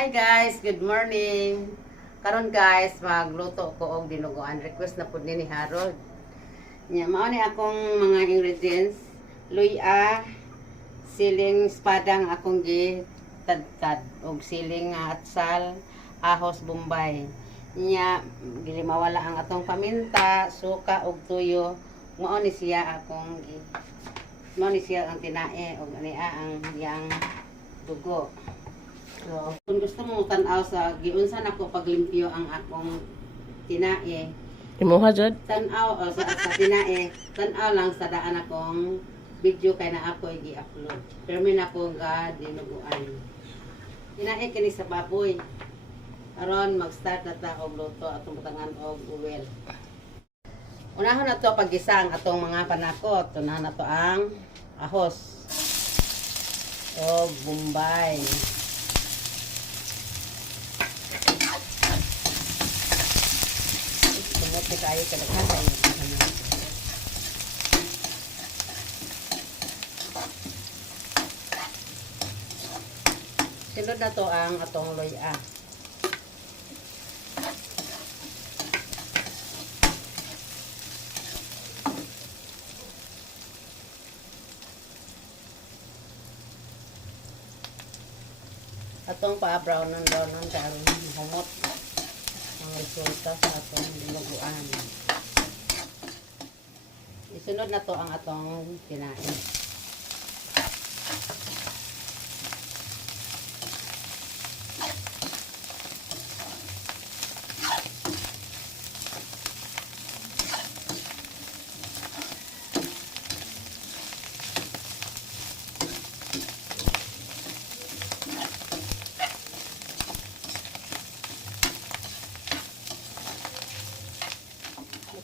Hi guys, good morning. Karon guys, magluto ko og dinuguan. Request na pud ni Harold. Nya mao ni akong mga ingredients. Luya, siling espadang akong gitadtad og siling atsal, ahos bombay. Nya dili mawala ang atong paminta, suka ug tuyo. Mao ni siya akong mao ni siya ang tinae og ania ang yang dugo. So, kung gusto mo tan-aw sa giunsa nako paglimpyo ang akong tinae, Imuha jud. tan-aw sa tinae, tan-aw lang sa daan akong video kay na ako i-upload. Pero may nako ga dinuguan. Tinae kini sa baboy. Aron mag-start na ta og luto atong butangan og uwel. Unahon na to paggisang atong mga panakot. Unahan na to ang ahos o bombay. Bumote kayo sa lakasay. Sunod na to ang atong loya. Atong pa-brownan karon humot ang resulta sa atong dinuguan. Isunod na to ang atong kinain.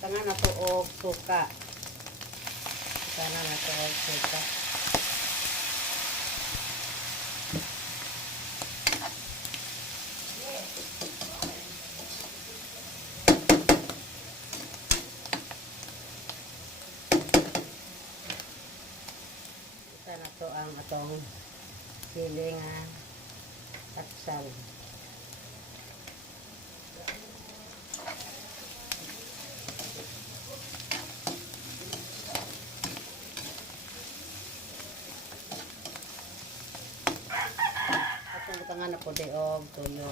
Tangan na to og suka. Tangan na to og suka. Ito na to ang atong siling atsal. Butangan na po de og tuyo.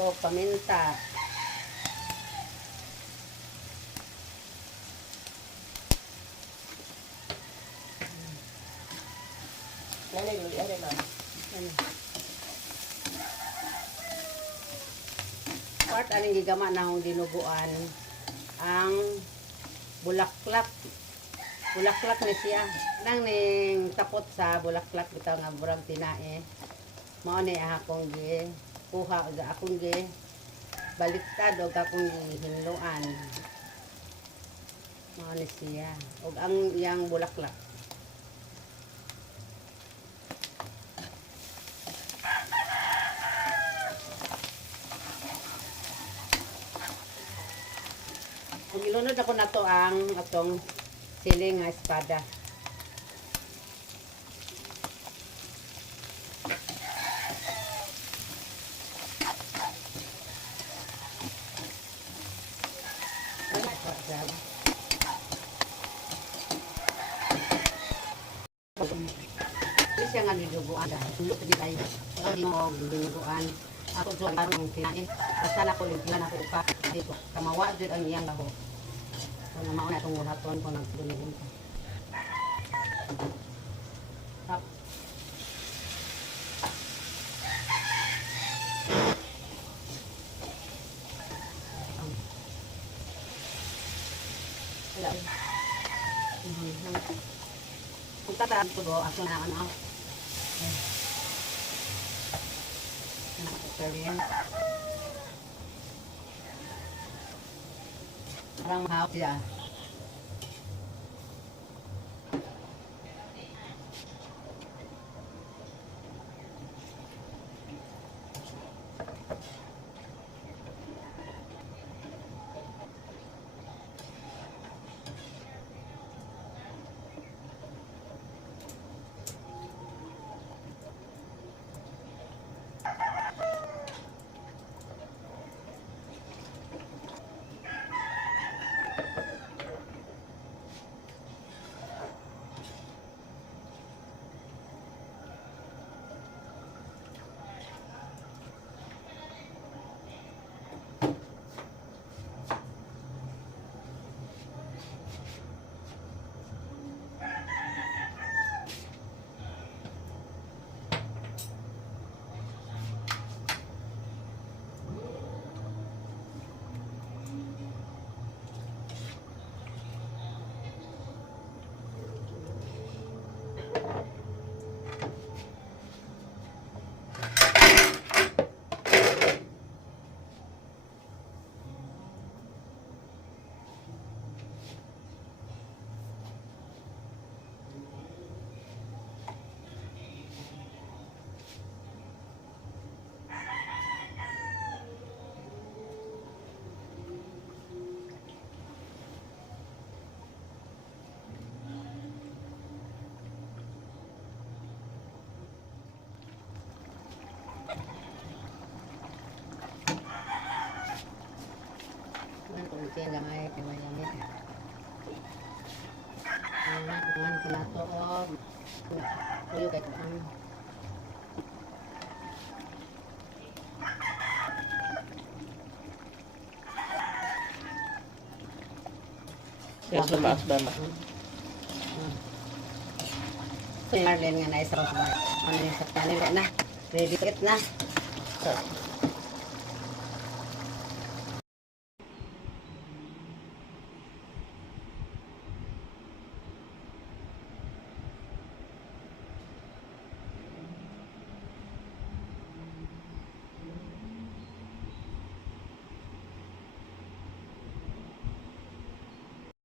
O paminta. Nanay uli are ba? Part aning gigama na akong dinuguan ang bulaklak. Bulaklak ni siya. Nang ning tapot sa bulaklak bitaw nga burag tinae. Mao ni akong gi kuha og akong gi baliktad og akong hinluan. Mao ni siya. Og ang iyang bulaklak. Kung ilunod ako na to ang atong siling nga espada. Ini siya nga diduguan. Tulog di tayo. Hindi mo diduguan. Ako so karong kinain. Basta na ko ligyan ako pa. Dito kamawa jud ang iyang laho. Kung mao na itong ulaton ko nagtulungan ko. Tap. Wala. Kung tataan ko do, aso na ano. Nakakaperian. Parang mahawak siya. asin gamay kay mayami. Kuman ko na to og tuyo kay kuan. Yes, lumaas ba ma? Marlene nga na isa ko ba? Ano yung sa kanila na? Ready to eat na. Ha.